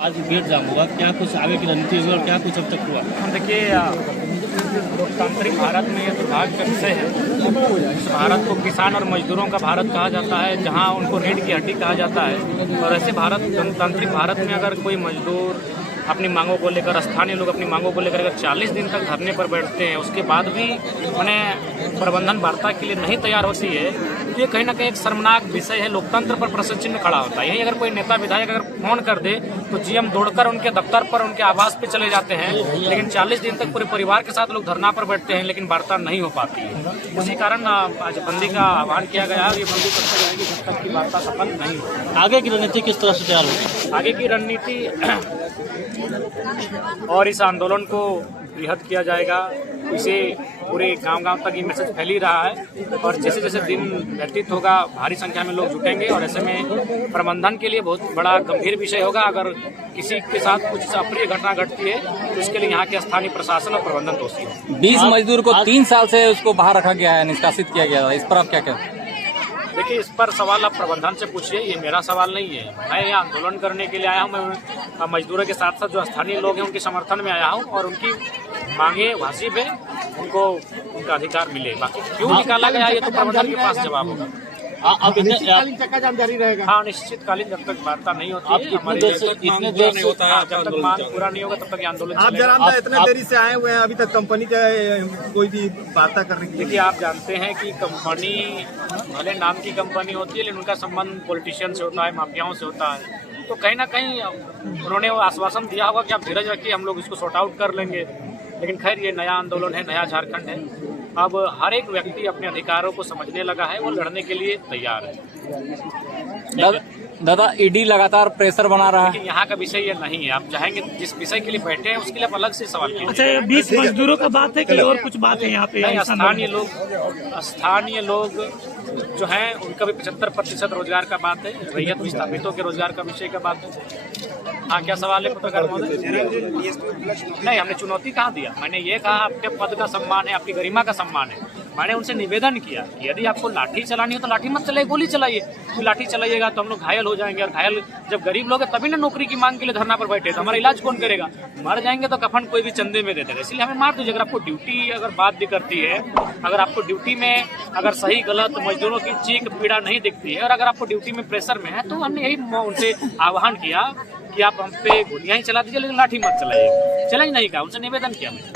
आज गेट जाम होगा, क्या कुछ आगे की रणनीति होगी और क्या कुछ अब तक हुआ? देखिए, लोकतांत्रिक भारत में ये दुर्भाग्य का विषय है। इस भारत को किसान और मजदूरों का भारत कहा जाता है, जहां उनको रीढ़ की हड्डी कहा जाता है। और ऐसे लोकतांत्रिक भारत में अगर कोई मजदूर अपनी मांगों को लेकर, स्थानीय लोग अपनी मांगों को लेकर अगर 40 दिन तक धरने पर बैठते हैं, उसके बाद भी उन्हें प्रबंधन वार्ता के लिए नहीं तैयार होती है, तो ये कहीं ना कहीं एक शर्मनाक विषय है। लोकतंत्र पर प्रश्न चिन्ह खड़ा होता है। यही अगर कोई नेता विधायक अगर फोन कर दे तो जीएम दौड़कर उनके दफ्तर पर, उनके आवास पे चले जाते हैं, लेकिन 40 दिन तक पूरे परिवार के साथ लोग धरना पर बैठते हैं, लेकिन वार्ता नहीं हो पाती है। इसी कारण आज बंदी का आह्वान किया गया है और ये बंदी तब तक रहेगी जब तक की वार्ता सफल नहीं हो। आगे की रणनीति किस तरह से तैयार होगी? आगे की रणनीति और इस आंदोलन को बृहद किया जाएगा। इसे पूरे गांव-गांव तक ये मैसेज फैल ही रहा है और जैसे जैसे दिन व्यतीत होगा भारी संख्या में लोग जुटेंगे और ऐसे में प्रबंधन के लिए बहुत बड़ा गंभीर विषय होगा। अगर किसी के साथ कुछ अप्रिय घटना घटती है तो इसके लिए यहाँ के स्थानीय प्रशासन और प्रबंधन दोषी है। 20 मजदूर को 3 साल से उसको बाहर रखा गया है, निष्कासित किया गया है, इस पर आप क्या कहते हैं? देखिए, इस पर सवाल आप प्रबंधन से पूछिए, ये मेरा सवाल नहीं है। मैं यहाँ आंदोलन करने के लिए आया हूँ। मैं मजदूरों के साथ साथ जो स्थानीय लोग हैं उनके समर्थन में आया हूँ और उनकी मांगे वाजिब है, उनको उनका अधिकार मिले। बाकी क्यों निकाला गया ये तो प्रबंधन के पास जवाब होगा। अब अनिश्चितकालीन चक्का जाम जारी रहेगा। हाँ, निश्चितकालीन जब तक वार्ता नहीं होती है, इतने देर से जब तक मांग पूरा नहीं होगा तब तक ये आंदोलन आप चलेगा। जरा इतने देरी से आए हुए हैं, अभी तक कंपनी का कोई भी वार्ता करने की? देखिए, आप जानते हैं कि कंपनी भले नाम की कंपनी होती है, लेकिन उनका संबंध पॉलिटिशियन से होता है, माफियाओं से होता है। तो कहीं ना कहीं उन्होंने वो आश्वासन दिया होगा कि आप धीरज रखिए, हम लोग इसको सॉर्ट आउट कर लेंगे। लेकिन खैर, ये नया आंदोलन है, नया झारखंड है। अब हर एक व्यक्ति अपने अधिकारों को समझने लगा है, वो लड़ने के लिए तैयार है। दादा, ईडी लगातार प्रेशर बना रहा है। लेकिन यहाँ का विषय ये नहीं है। आप चाहेंगे जिस विषय के लिए बैठे हैं उसके लिए आप अलग से सवाल कीजिए। अच्छा, 20 मजदूरों का बात है कि और कुछ बात है यहाँ पे? नहीं, स्थानीय लोग जो हैं उनका भी 75% रोजगार का बात है। रैयत विस्थापितों के रोजगार का विषय का बात है। हाँ, क्या सवाल है पत्रकार महोदय? नहीं, हमने चुनौती कहाँ दिया। मैंने ये कहा आपके पद का सम्मान है, आपकी गरिमा का सम्मान है। मैंने उनसे निवेदन किया कि यदि आपको लाठी चलानी हो तो लाठी मत चलाइए, गोली चलाइए। तो लाठी चलाइएगा तो हम लोग घायल हो जाएंगे, और घायल जब गरीब लोग हैं तभी ना नौकरी की मांग के लिए धरना पर बैठे। तो हमारा इलाज कौन करेगा? मर जाएंगे तो कफन कोई भी चंदे में दे देगा, इसलिए हमें मार दीजिए। अगर आपको ड्यूटी अगर बात भी करती है, अगर आपको ड्यूटी में अगर सही गलत मजदूरों की चीख पीड़ा नहीं दिखती है और अगर आपको ड्यूटी में प्रेशर में है, तो हमने यही उनसे आह्वान किया कि आप हम पे गोलियां ही चला दीजिए, लेकिन लाठी मत चलाइए। चैलेंज नहीं कहा, उनसे निवेदन किया मैंने,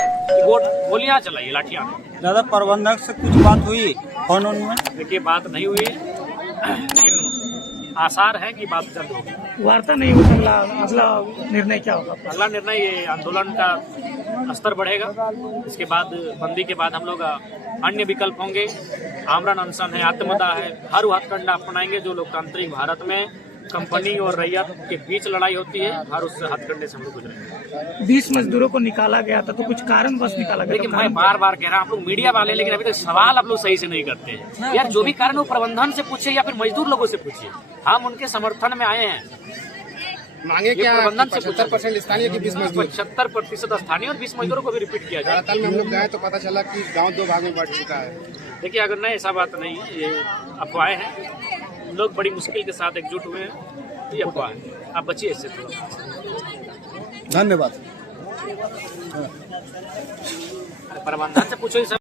गोलियां चलाइए, लाठियां। दादा, प्रबंधक से कुछ बात हुई फोन में? देखिए, बात नहीं हुई, लेकिन आसार है कि बात जल्द होगी। वार्ता नहीं हुई, अगला निर्णय क्या होगा? अगला निर्णय ये आंदोलन का स्तर बढ़ेगा। इसके बाद बंदी के बाद हम लोग अन्य विकल्प होंगे। आमरण अनशन है, आत्मदाह है, हर हथकंडा अपनाएंगे। जो लोकतांत्रिक भारत में कंपनी और रैयत के बीच लड़ाई होती है, हर उस हथकंडे से हम लोग गुजरेंगे। 20 मजदूरों को निकाला गया था, तो कुछ कारण बस निकाला गया? लेकिन मैं बार बार कह रहा हूँ, आप लोग मीडिया वाले, लेकिन अभी तक सवाल आप लोग सही से नहीं करते हैं। यार, जो भी कारण वो प्रबंधन से पूछिए या फिर मजदूर लोगों से पूछिए। हम उनके समर्थन में आए हैं। मांगे क्या? प्रबंधन से 75% स्थानीय की 20 मजदूर? 75% स्थानीय और 20 मजदूरों को भी रिपीट किया जाए। कल में हम लोग गए तो पता चला कि गांव 2 भाग में बढ़ चुका है। देखिए, अगर नहीं, ऐसा बात नहीं है, ये अफवाहें हैं। लोग बड़ी मुश्किल के साथ एकजुट हुए हैं, ये अफवाह है। आप बचिए इससे थोड़ा। धन्यवाद। प्रबंधन से पूछो।